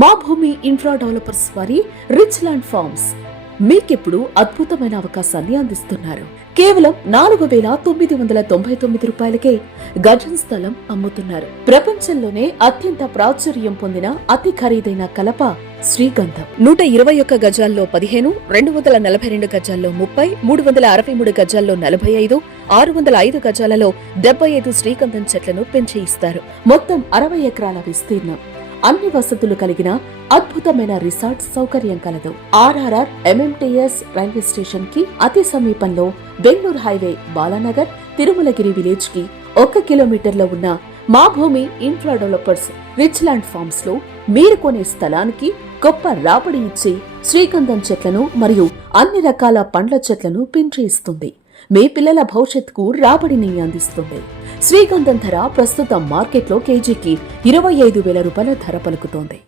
మా భూమి infra developers వారి రిచ్ ల్యాండ్ ఫార్మ్స్ మీకెప్పుడు అద్భుతమైన అవకాశాన్ని అందిస్తున్నారు. కేవలం 4,999 రూపాయలకే గజం స్థలం అమ్ముతున్నారు. ప్రపంచంలోనే అత్యంత ప్రాచుర్యం పొందిన అతి ఖరీదైన కలప శ్రీగంధం. 121 గజాల్లో 15, 242 గజాల్లో 30, 363 గజాల్లో 45, 605 గజాలలో 75 శ్రీగంధం చెట్లను పెంచి ఇస్తారు. మొత్తం 60 ఎకరాల విస్తీర్ణం. అన్ని వసతులు కలిగిన అద్భుతమైన రిసార్ట్ సౌకర్యం కలదు. ఆర్ఆర్ఆర్ ఎంఎంటీఎస్ రైల్వే స్టేషన్ కి అతి సమీపంలో బెంగళూరు హైవే బాలానగర్ తిరుమలగిరి విలేజ్ కి 1 కిలోమీటర్లో ఉన్న మా భూమి infra developers rich land farms లో మీరు కొనే స్థలానికి గొప్ప రాబడి ఇచ్చి శ్రీగంధం చెట్లను మరియు అన్ని రకాల పండ్ల చెట్లను పెంచి ఇస్తుంది. మీ పిల్లల భవిష్యత్తుకు రాబడిని అందిస్తుంది. శ్రీగంధం ధర ప్రస్తుతం మార్కెట్లో కేజీకి 25,000 రూపాయల ధర పలుకుతోంది.